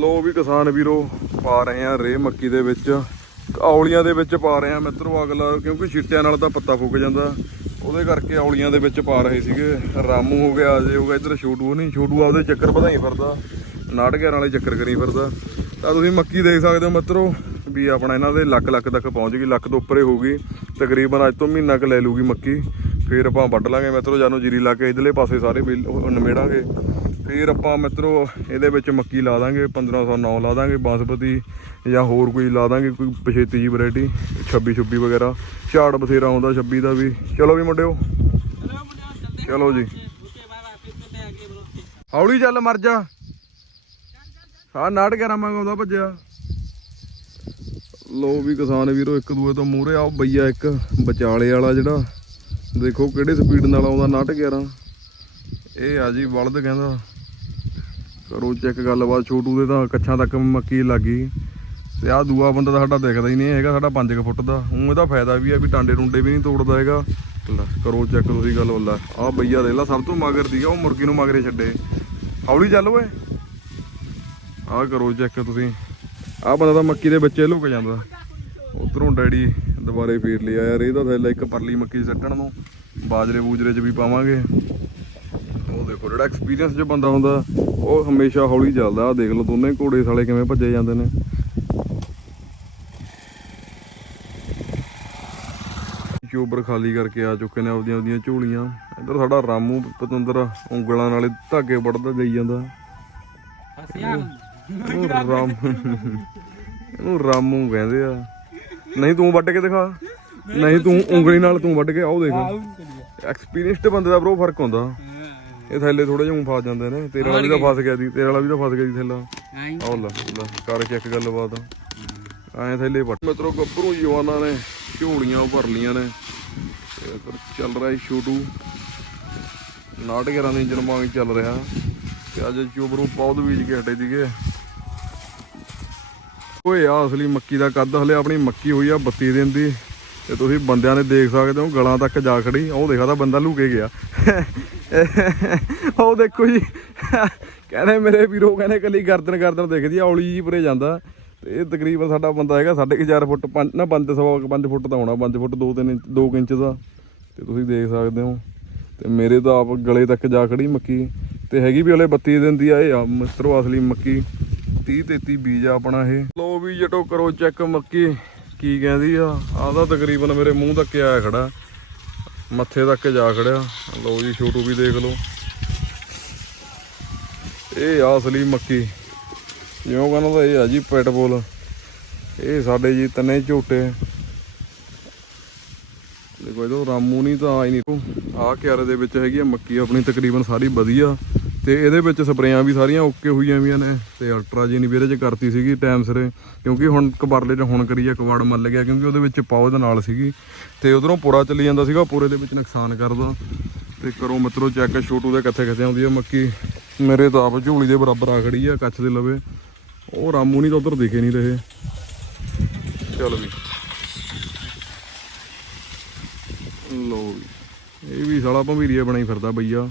ਲੋ ਵੀ ਕਿਸਾਨ ਵੀਰੋ, ਪਾ ਰਹੇ ਆ ਰੇ ਮੱਕੀ ਦੇ ਵਿੱਚ। ਔਲੀਆਂ ਦੇ ਵਿੱਚ ਪਾ ਰਹੇ ਆ ਮਿੱਤਰੋ ਅਗਲਾ, ਕਿਉਂਕਿ ਛਿੱਟਿਆਂ ਨਾਲ ਤਾਂ ਪੱਤਾ ਫੁੱਕ ਜਾਂਦਾ। ਉਹਦੇ ਕਰਕੇ ਔਲੀਆਂ ਦੇ ਵਿੱਚ ਪਾ ਰਹੇ ਸੀਗੇ। ਰਾਮੂ ਹੋ ਗਿਆ, ਅਜੇ ਹੋ ਗਿਆ, ਇੱਧਰ ਛੋਟੂ ਨਹੀਂ ਛੋਟੂ ਆਪਦੇ ਚੱਕਰ ਵਧਾਈ ਫਿਰਦਾ। ਨਾਟਕਿਆਂ ਵਾਲੇ ਚੱਕਰ ਕਰੀ ਫਿਰਦਾ। ਤਾਂ ਤੁਸੀਂ ਮੱਕੀ ਦੇਖ ਸਕਦੇ ਹੋ ਮਿੱਤਰੋ, ਵੀ ਆਪਣਾ ਇਹਨਾਂ ਦੇ ਲੱਖ ਲੱਖ ਤੱਕ ਪਹੁੰਚ ਗਈ, ਲੱਖ ਤੋਂ ਉੱਪਰ ਹੀ ਹੋਊਗੀ। ਤਕਰੀਬਨ ਅੱਜ ਤੋਂ ਮਹੀਨਾ ਕੁ ਲੈ ਲੂਗੀ ਮੱਕੀ। ਫਿਰ ਆਪਾਂ ਵੱਢ ਲਾਂਗੇ ਮਿੱਤਰੋ, ਜਾਨੂੰ ਜੀਰੀ ਲਾ ਕੇ ਇਧਰਲੇ ਪਾਸੇ ਸਾਰੇ ਵਿਲ- ਨਿਮੇੜਾਂਗੇ। ਫਿਰ ਆਪਾਂ ਮਿੱਤਰੋ ਇਹਦੇ ਵਿੱਚ ਮੱਕੀ ਲਾ ਦਾਂਗੇ 1509 ਲਾ ਦਾਂਗੇ ਬਾਸਪਤੀ ਜਾਂ ਹੋਰ ਕੋਈ ਲਾ ਦਾਂਗੇ, ਕੋਈ ਪਛੇਤੀ ਜੀ ਵੈਰਾਈਟੀ 26 26 ਵਗੈਰਾ। ਝਾੜ ਬਥੇਰਾ ਆਉਂਦਾ 26 ਦਾ ਵੀ। ਚਲੋ ਵੀ ਮੁੰਡਿਓ। ਚਲੋ ਜੀ। ਹੌਲੀ ਚੱਲ ਮਰ ਜਾ। ਹਾਂ ਨਾਟ ਕੇ ਰਾਮਾ ਆਉਂਦਾ ਭੱਜਿਆ। ਲੋ ਵੀ ਕਿਸਾਨ ਵੀਰੋ, ਇੱਕ ਦੂਏ ਤੋਂ ਮੂਹਰੇ ਆਓ ਬਈਆ ਇੱਕ, ਵਿਚਾਲੇ ਵਾਲਾ ਜਿਹੜਾ। ਦੇਖੋ ਕਿਹੜੇ ਸਪੀਡ ਨਾਲ ਆਉਂਦਾ ਨਾਟ 11 ਇਹ ਆ ਜੀ, ਬਲਦ ਕਹਿੰਦਾ। ਕਰੋ ਚੈੱਕ ਗੱਲਬਾਤ ਛੋਟੂ ਦੇ ਤਾਂ ਕੱਛਾਂ ਤੱਕ ਮੱਕੀ ਲੱਗ। ਗਈ ਤੇ ਆ ਦੂਆ ਬੰਦਾ ਤਾਂ ਸਾਡਾ ਦਿਖਦਾ ਹੀ ਨਹੀਂ ਹੈਗਾ ਸਾਡਾ 5 ਫੁੱਟ ਦਾ। ਉਹ ਇਹਦਾ ਫਾਇਦਾ ਵੀ ਆ ਵੀ ਟਾਂਡੇ ਟੁੰਡੇ ਵੀ ਨਹੀਂ ਤੋੜਦਾ ਹੈਗਾ। ਲੈ, ਕਰੋ ਚੈੱਕ ਤੁਸੀਂ ਗੱਲ ਵੱਲਾ ਆ ਬਈਆ ਦੇ ਲਾ ਸਭ ਤੋਂ ਮਗਰ ਦੀਗਾ ਉਹ ਮੁਰਗੀ ਨੂੰ ਮਗਰੇ ਛੱਡੇ। ਹੌਲੀ ਚੱਲ ਓਏ। ਆ ਕਰੋ ਚੈੱਕ ਤੁਸੀਂ। ਆ ਬੰਦਾ ਤਾਂ ਮੱਕੀ ਦੇ ਬੱਚੇ ਲੁਕ ਜਾਂਦਾ। ਉਧਰੋਂ ਡੈਡੀ ਦੁਬਾਰੇ ਫੇਰ ਲਿਆ ਯਾਰ ਇਹਦਾ ਥੈਲਾ ਇੱਕ ਪਰਲੀ ਮੱਕੀ ਸੱਟਣ ਨੂੰ। ਬਾਜਰੇ ਬੂਜਰੇ 'ਚ ਵੀ ਪਾਵਾਂਗੇ। ਉਹ ਦੇਖੋ ਜਿਹੜਾ ਐਕਸਪੀਰੀਅੰਸ 'ਚ ਬੰਦਾ ਹੁੰਦਾ ਉਹ ਹਮੇਸ਼ਾ ਹੌਲੀ ਚੱਲਦਾ। ਆ ਦੇਖ ਲਓ ਦੋਨੇ ਘੋੜੇ ਸਾਲੇ ਕਿਵੇਂ ਭੱਜੇ ਜਾਂਦੇ ਨੇ। ਚੋਬਰ ਖਾਲੀ ਕਰਕੇ ਆ ਚੁੱਕੇ ਨੇ ਆਪਦੀਆਂ ਆਪਦੀਆਂ ਝੋਲੀਆਂ। ਇੱਧਰ ਸਾਡਾ ਰਾਮੂ ਪਤੰਦਰ ਉਂਗਲਾਂ ਨਾਲੇ ਧਾਗੇ ਵੜਦਾ ਦੇਈ ਜਾਂਦਾ। ਉਹ ਰਾਮ ਇਹਨੂੰ ਰਾਮੂ ਕਹਿੰਦੇ ਆ। ਨਹੀਂ ਤੂੰ ਵੱਢ ਕੇ ਦਿਖਾ। ਨਹੀਂ ਤੂੰ ਉਂਗਲੀ ਨਾਲ ਤੂੰ ਵੱਢ ਕੇ ਆਓ ਦੇਖ। ਐਕਸਪੀਰੀਅੰਸਡ ਬੰਦੇ ਦਾ ਬਰੋ ਫ਼ਰਕ ਹੁੰਦਾ। ਇਹ ਥੈਲੇ ਥੋੜੇ ਜਿਹਾ ਫਸ ਜਾਂਦੇ ਨੇ। ਤੇਰੇ ਵਾਲਾ ਵੀ ਤਾਂ ਫਸ ਗਿਆ ਦੀ ਤੇਰੇ ਵਾਲਾ ਵੀ ਤਾਂ ਫਸ ਗਿਆ ਦੀ ਥੈਲਾ। ਆਹ ਲੈ ਲੈ ਕਰ ਚੈੱਕ ਗੱਲਬਾਤ। ਐਂ ਥੈਲੇ ਵੱਟ ਮਿੱਤਰੋ ਗੱਭਰੂ ਜਵਾਨਾਂ ਨੇ ਝੋਲੀਆਂ ਭਰ ਲੀਆਂ ਨੇ। ਤੇ ਇੱਧਰ ਚੱਲ ਰਿਹਾ ਛੋਟੂ। 911 ਦੇ ਇੰਜਨ ਵਾਂਗ ਚੱਲ ਰਿਹਾ। ਤੇ ਅੱਜ ਚੋਬਰੂ ਪੌਦ ਬੀਜ ਕੇ ਹਟੇ ਸੀਗੇ। ਓਏ ਆ ਅਸਲੀ ਮੱਕੀ ਦਾ ਕੱਦ ਹਲੇ ਆਪਣੀ ਮੱਕੀ ਹੋਈ ਆ 32 ਦਿਨ ਦੀ। ਤੇ ਤੁਸੀਂ ਬੰਦਿਆਂ ਨੇ ਦੇਖ ਸਕਦੇ ਹੋ ਗਲਾਂ ਤੱਕ ਜਾ ਖੜੀ। ਉਹ ਦੇਖਾ ਤਾਂ ਬੰਦਾ ਲੁਕੇ ਗਿਆ। ਉਹ ਦੇਖੋ ਜੀ। ਕਹਿੰਦੇ ਮੇਰੇ ਵੀਰੋ ਕਹਿੰਦੇ ਕੱਲੀ ਗਰਦਨ ਗਰਦਨ ਦਿਖਦੀ ਆ, ਔਲੀ ਜੀ ਪਰੇ ਜਾਂਦਾ। ਤੇ ਇਹ ਤਕਰੀਬਨ ਸਾਡਾ ਬੰਦਾ ਹੈਗਾ 4.5 ਫੁੱਟ ਪੰਜ, ਨਾ 5 ਸਵਾ 5 ਫੁੱਟ ਤਾਂ ਹੋਣਾ 5 ਫੁੱਟ 2 3 ਇੰਚ 2 ਇੰਚ ਦਾ। ਤੇ ਤੁਸੀਂ ਦੇਖ ਸਕਦੇ ਹੋ। ਤੇ ਮੇਰੇ ਤਾਂ ਆਪ ਗਲੇ ਤੱਕ ਜਾ ਖੜੀ ਮੱਕੀ। ਤੇ ਹੈਗੀ ਵੀ ਹਲੇ 32 ਦਿਨ ਦੀ ਆ ਇਹ, ਆ ਮਿਸਤਰੋ ਅਸਲੀ ਮੱਕੀ। 30 33 ਬੀਜ ਆ ਆਪਣਾ ਇਹ। ਲੋ ਵੀ ਜਟੋ ਕਰੋ ਚੈੱਕ ਮੱਕੀ। ਕੀ ਕਹਿੰਦੀ ਆ? ਆਹ ਤਾਂ ਤਕਰੀਬਨ ਮੇਰੇ ਮੂੰਹ ਤੱਕ ਆਇਆ ਖੜਾ। ਮੱਥੇ ਤੱਕ ਜਾ ਖੜਿਆ। ਲੋ ਜੀ, ਛੋਟੂ ਵੀ ਦੇਖ ਲਓ। ਇਹ ਆ ਅਸਲੀ ਮੱਕੀ। ਜਿਉਂ ਕਹਿੰਦਾ ਤਾਂ ਇਹ ਆ ਜੀ ਪੈਟਬੋਲ ਇਹ ਸਾਡੇ ਜੀ ਤਨੇ ਝੋਟੇ। ਦੇਖੋ, ਇਹਦਾ ਰਾਮੂ ਨਹੀਂ ਤਾਂ ਆਈ ਨਹੀਂ ਆਹ ਕਿਆਰੇ ਦੇ ਵਿੱਚ ਹੈਗੀ ਆ ਮੱਕੀ, ਆਪਣੀ ਤਕਰੀਬਨ ਸਾਰੀ ਵਧੀਆ। ਤੇ ਇਹਦੇ ਵਿੱਚ ਸਪਰੇਆਂ ਵੀ ਸਾਰੀਆਂ ਓਕੇ ਹੋਈਆਂ ਵੀਆਂ ਨੇ ਤੇ ਅਲਟਰਾ ਵੀ ਇਹਦੇ ਚ ਕਰਤੀ ਸੀਗੀ ਟਾਈਮ ਸਿਰੇ, ਕਿਉਂਕਿ ਹੁਣ ਕਬਰਲੇ ਚ ਹੁਣ ਕਰੀ ਆ ਕਵਾੜ ਮੱਲ ਗਿਆ, ਕਿਉਂਕਿ ਉਹਦੇ ਵਿੱਚ ਪਾਉ ਦੇ ਨਾਲ ਸੀਗੀ ਤੇ ਉਧਰੋਂ ਪੂਰਾ ਚੱਲੀ ਜਾਂਦਾ ਸੀਗਾ, ਪੂਰੇ ਦੇ ਵਿੱਚ ਨੁਕਸਾਨ ਕਰਦਾ। ਤੇ ਕਰੋ ਮਿੱਤਰੋ ਚੈੱਕ ਛੋਟੂ ਦੇ ਕਿੱਥੇ ਕਿੱਥੇ ਆਉਂਦੀ ਆ ਮੱਕੀ। ਮੇਰੇ ਤਾਂ ਆਪ ਝੋਲੀ ਦੇ ਬਰਾਬਰ ਆ ਖੜੀ ਆ ਕੱਛ ਦੇ ਲਵੇ। ਉਹ ਰਾਮੂ ਨਹੀਂ ਤਾਂ ਉਧਰ ਦਿਖੇ ਨਹੀਂ ਰਹੇ। ਚੱਲ ਵੀ। ਲੋ ਇਹ ਵੀ ਸਾਲਾ ਭੰਵੀਰੀਆ ਬਣਾਈ ਫਿਰਦਾ ਬਈਆ।